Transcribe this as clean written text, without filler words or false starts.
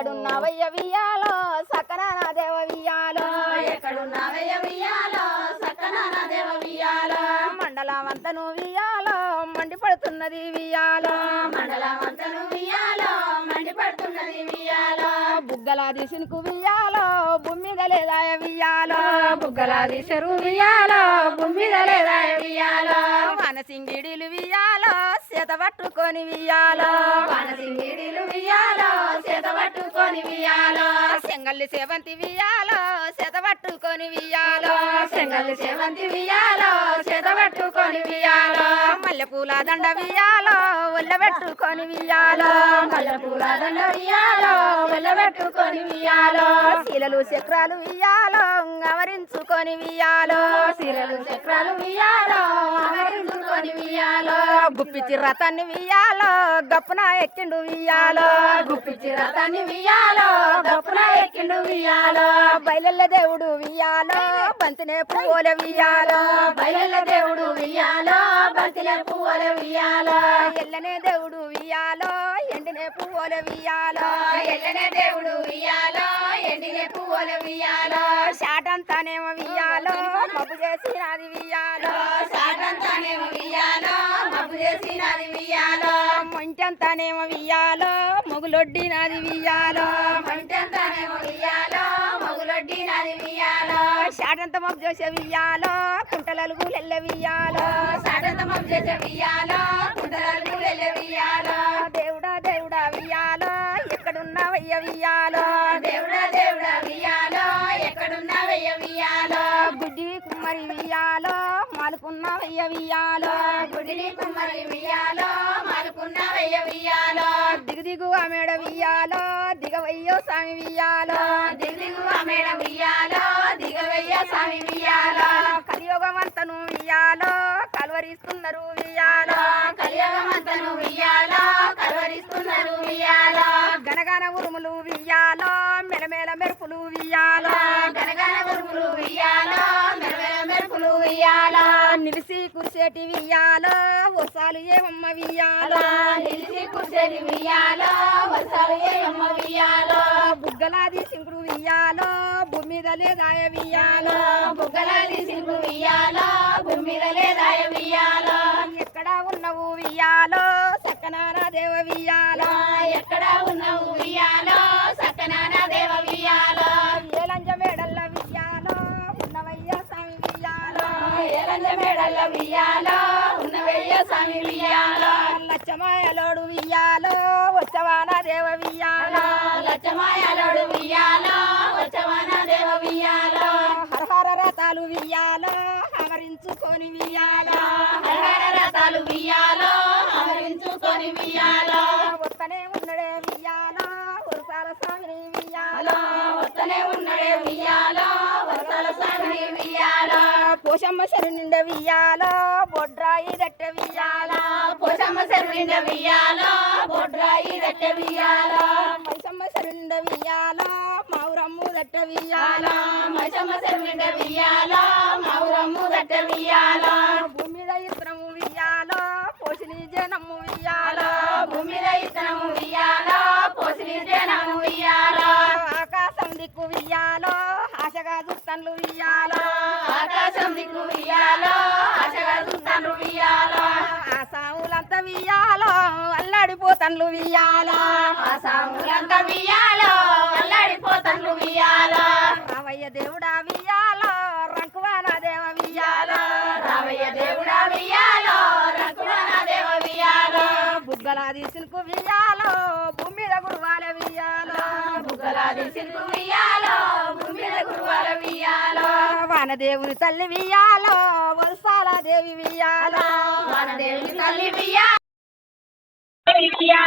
ఎక్కడున్నావయ్య వియ్యాలో సకనాన దేవ వియ్యాలో ఎక్కడున్నావయ్య వియ్యాలో సక్కనాన దేవ వియ్యాలో మండలమంతను వియ్యాలో మండిపడుతున్నది వియ్యాలో మండలమంతను వియ్యాలో మండిపడుతున్నది వియ్యాలో బుగ్గలాది సినుకు వియ్యాలో భూమి మీద లేదాయ వియ్యాలో బుగ్గలాది చెరువు వియ్యాలో భూమి మీద లేదాయ వియ్యాలో వానసింగిడిలు వియ్యాలో చేత పట్టుకొని వియ్యాలో వానసింగిడిలు వియ్యాలో చేత పట్టుకొని వియ్యాలో సెంగల్లి సేవంతి వియ్యాలో చేత పట్టుకొని వియ్యాలో సెంగల్లి సేవంతి వియ్యాలో చేత పట్టుకొని వియ్యాలో మల్లెపూల దండ వియ్యాలో ఒళ్ళబెట్టుకొని వియ్యాలో మల్లెపూల దండ వియ్యాలో వెళ్ళబెట్టుకొని వియ్యాలో శీలలు చక్రాలు వియ్యాలో అవరించుకొని వియ్యాలో సిరలు చక్రాలు వియ్యాలో ఆవరించుకొని వియ్యాలో గుప్పిచి రథాన్ని వియ్యాలో గప్పున ఎక్కిండు వియ్యాలో గుప్పిచి రథాన్ని వియ్యాలో గప్పున ఎక్కిండు వియ్యాలో బయలెల్ల దేవుడు వియ్యాలో బంతినే పువ్వుల వియ్యాలో బయల దేవుడు వియ్యాలో బంతిల పువ్వుల వియ్యాలో ఎల్లనే దేవుడు వియ్యాలో ఎండినే పువ్వుల వియ్యాలో ఎల్లనే దేవుడు వియ్యాలో ఎండిన పువ్వుల వియ్యాలో షాటంతానేమో వియ్యాలో మబ్బు చేసినది వియ్యాలో సాటంతానేమో వియ్యాలో మబ్బు చేసినది వియ్యాలో మొంటంతానేమో వియ్యాలో మొగులొడ్డినది వియ్యాలో మంటంతానేమో వియ్యాలో మగులొడ్డినది వియ్యాలో షాటంత మబ్బు చేసే వియ్యాలో కుంటలలుగు లెల్ల వియ్యాలో సాటంత మబ్బు చేసే వియ్యాలో కుంటలలు వెళ్ళ వియ్యాలో దేవుడా దేవుడా వియ్యాలో ఎక్కడున్నావయ్య వియ్యాలో దేవుడా దేవుడా వియ్యాలో ఎక్కడున్నావయ్య వియ్యాలో గుడ్డి కుమ్మరి వియ్యాలో మాలుకున్నావయ్య వియ్యాలో గుడిని కుమ్మరి వియ్యాలో మాలుకున్నావయ్య వియ్యాలో దిగు ఆమెడ వియ్యాలో దిగవయ్యో స్వామి వియ్యాలో దిగు ఆమెడ వియ్యాలో దిగవయ్య స్వామి వియ్యాలో కలియుగమంతను వియ్యాలో కలవరిస్తున్నారు వియ్యాలో కలియుగమంతను వియ్యాలో కలవరిస్తున్నారు వియ్యాలో గనగన ఉరుములు వియ్యాలో మెలమేల మెరుపులు వియ్యాలో గనగన గురువులు వియ్యాలో మెరమెర మెరుపులు వియ్యాలో నిలిసి కుర్చేటి వియ్యాలో వర్షాలు ఏమమ్మ వియ్యాలో నిలిచి కూర్చొని వియ్యాలో వర్షాలు ఏయమ్మ వియ్యాలో బుగ్గలాది సింకుడు వియ్యాలో భూమి మీద లేదాయ వియ్యాలో బుగ్గలాది సింగు వియ్యాలో భూమి మీద లేదాయ వియ్యాలో ఎక్కడ ఉన్నవు వియ్యాలో సక్కనాన దేవ వియ్యాలో ఎక్కడ ఉన్నావు వియ్యాలో సక్కనాన దేవ వియ్యాలో ఏలంజ మేడల్ల వియ్యాలో ఉన్నవయ్య స్వామి వియ్యాలో ఏలంజ మేడల్ల వియ్యాలో ఉన్నవయ్య స్వామి వియ్యాలో లచ్చమాయలోడు వియ్యాలో వచ్చవాన దేవ వియ్యాలో లచ్చమాయలోడు వియ్యాలో వచ్చవన దేవ వియ్యాలో హరహర రథాలు వియ్యాలో అమరించుకొని వియ్యాలో హరహర రథాలు వియ్యాలో అమరించుకొని వియ్యాలో వస్తనే ఉన్నడే వియ్యాలో వరసాల స్వామిని వియ్యాలో వస్తనే ఉన్నడే వియ్యాలో వరసల స్వామిని వియ్యాలో పోషమ్మ చెరు నిండా వియ్యాలో బొడ్రాయి దట్ట వియ్యాలో పోషమ్మ చెరువిండ వియ్యాలో బొడ్రాయి దట్ట వియ్యాలో మైసమ్మ చెరు నిండా వియ్యాలో మౌరమ్ము దట్ట వియ్యాలో మైసమ్మ చెరువిండ వియ్యాలో మౌరమ్ము దట్ట వియ్యాలో భూమి మీద ఇత్తనము వియ్యాలో పోషిని జనము వియ్యాలో భూమి మీద ఇత్తనము వియ్యాలో పోసిని జనము వియ్యాలో ఆకాశం దిక్కు వియ్యాలో ఆశగా దుస్తన్లు వియ్యాలో ఆకాశం దిక్కు వియ్యాలో ఆశగా చూస్తాను వియ్యాలో ఆ సాములంతా వియ్యాలో అల్లాడిపోతన్లు వియ్యాలో ఆ సాములంతా వియ్యాలో అల్లాడిపోతాను వియ్యాలో రావయ్య దేవుడా వియ్యాలో రంకువాన దేవ వియ్యాలో రామయ్య దేవుడా వియ్యాలో రంకురాన దేవ వియ్యాలో బుగ్గలాది సినుకు వియ్యాలో భూమి మీద గురువాల వియ్యాలో బుగ్గలాది సిల్కు వియ్యాలో భూమి మీద గురువాల వియ్యాలో వానదేవుని తల్లి వియ్యాలో వలసాల దేవి వియ్యాలో వానదేవుని తల్లి వియ్యాలో